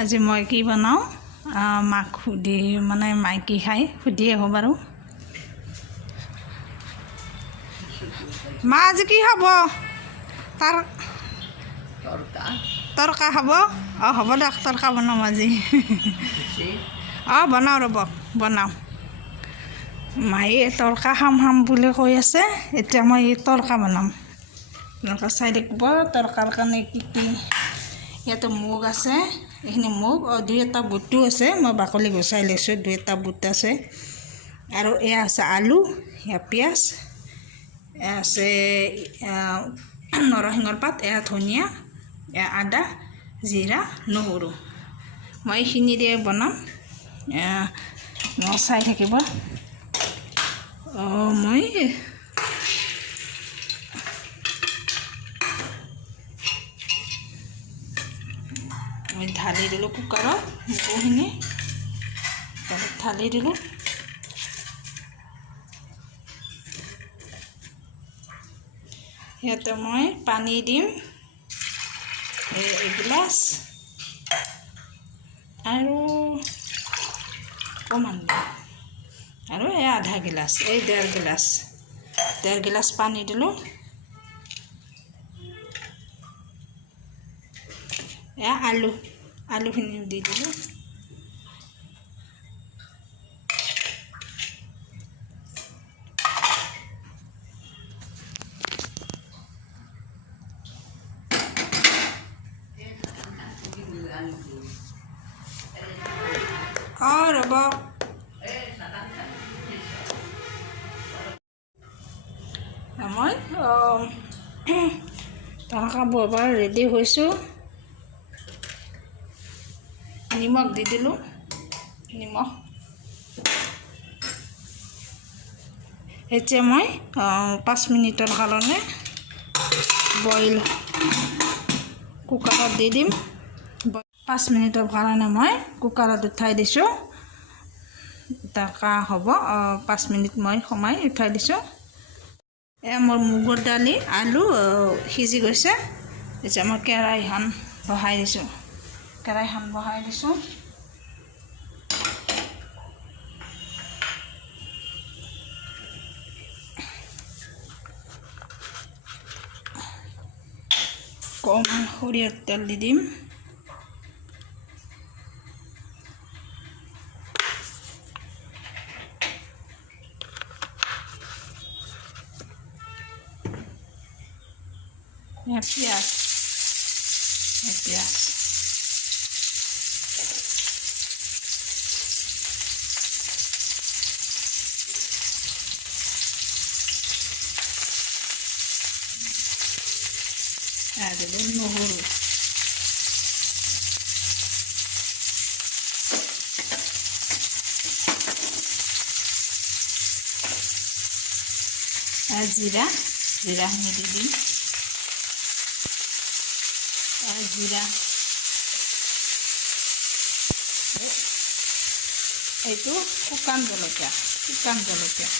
আজি মই কি বনাওঁ মাক সুধি মানে মাই কি খাই সুধি আহোঁ বাৰু। মা আজি কি হ'ব? তাৰ তৰকা হ'ব? অঁ হ'ব দিয়ক, তৰকা বনাম আজি। অঁ বনাওঁ ৰ'ব, বনাওঁ। মায়ে তৰকা খাম বুলি কৈ আছে, এতিয়া মই তৰকা বনাম। আপোনালোকে চাই থাকিব তৰকাৰ কাৰণে কি কি। ইয়াতে মুগ আছে, এইখিনি মুগ, দুই এটা বুটো আছে, মই বাকলি গুচাই লৈছোঁ, দুই এটা বুট আছে। আৰু এয়া আছে আলু, এয়া পিঁয়াজ, এয়া আছে নৰসিংহৰ পাত, এয়া ধনিয়া, এয়া আদা, জিৰা, নহৰু। মই এইখিনি দিয়ে বনাম, মই চাই থাকিব। মই ঢালি দিলোঁ কুকাৰত মগুখিনি, তাৰপিছত ঢালি দিলোঁ। ইয়াতে মই পানী দিম এগিলাচ আৰু অকণমান দিম, আৰু এই আধা গিলাচ, এই ডেৰ গিলাচ পানী দিলোঁ। এয়া আলুখিনি দি দিলোঁ। অঁ ৰ'ব, মই তৰকা বনাব ৰেডি হৈছোঁ। নিমখ দি দিলোঁ, নিমখ। এতিয়া মই 5 মিনিটৰ কাৰণে বইল কুকাৰত দি দিম। 5 মিনিটৰ কাৰণে মই কুকাৰত উঠাই দিছোঁ। তৰকা হ'ব, 5 মিনিট মই সোমাই উঠাই দিছোঁ। এয়া মোৰ মুগৰ দালি আলু সিজি গৈছে। এতিয়া মই কেৰাহীখন বহাই দিছোঁ। অকণমান সৰিয়হৰ তেল দি দিম। পিঁয়াজ, দিলোঁ নহৰু, জিৰাখিনি দি দিম। জিৰা, এইটো শুকান জলকীয়া। শুকান জলকীয়া,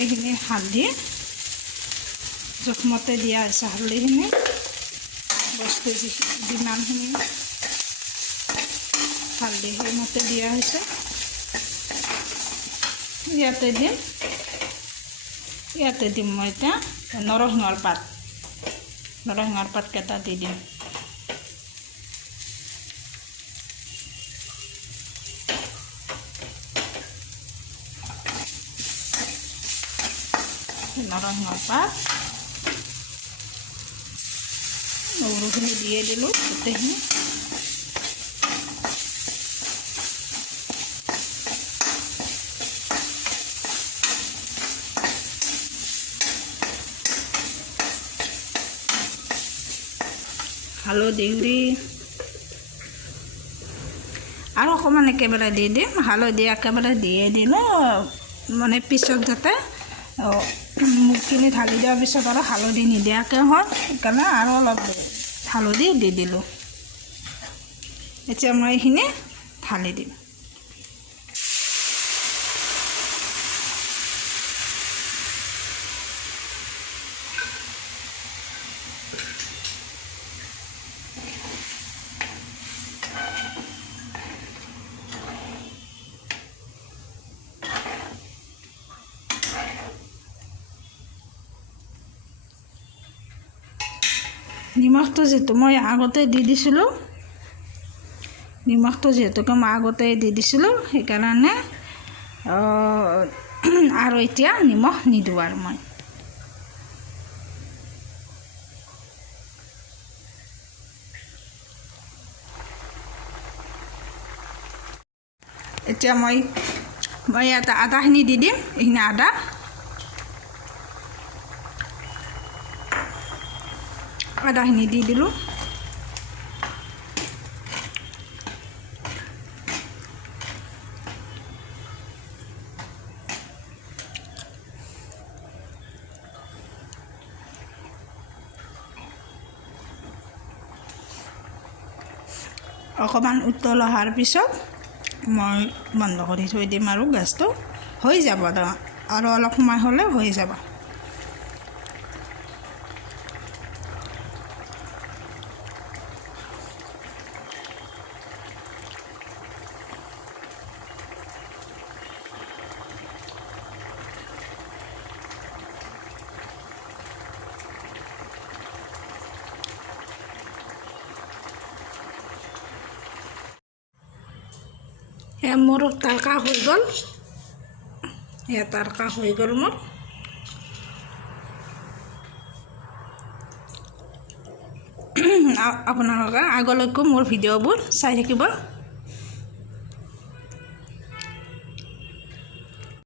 এইখিনি হালধি জোখমতে দিয়া হৈছে। হালধিখিনি বস্তু যিমানখিনি হালধি সেইমতে দিয়া হৈছে। ইয়াতে দিম মই এতিয়া নৰসিংহৰ পাতকেইটা দি দিম। নৰসিংহৰ পাত, নহৰুখিনি দিয়ে দিলোঁ গোটেইখিনি। হালধি গুড়ি আৰু অকণমান একেবাৰে দি দিম হালধি একেবাৰে দিয়ে দিলোঁ মানে পিছত যাতে মুখখিনি ঢালি দিয়াৰ পিছত আৰু হালধি নিদিয়াকৈ হয় সেইকাৰণে আৰু অলপ হালধি দি দিলোঁ এতিয়া মই এইখিনি ঢালি দিম নিমখটো যিহেতু মই আগতে দি দিছিলোঁ নিমখটো যিহেতুকে মই আগতে দি দিছিলোঁ সেইকাৰণে আৰু এতিয়া নিমখ নিদিওঁ আৰু মই এতিয়া মই ইয়াতে আদাখিনি দি দিম এইখিনি আদাখিনি দি দিলোঁ অকণমান উতল অহাৰ পিছত মই বন্ধ কৰি থৈ দিম আৰু গেছটো হৈ যাব আৰু অলপ সময় হ'লে হৈ যাব মোৰ তৰকা হৈ গ'ল তৰকা হৈ গ'ল মোৰ আপোনালোকে আগলৈকো মোৰ ভিডিঅ'বোৰ চাই থাকিব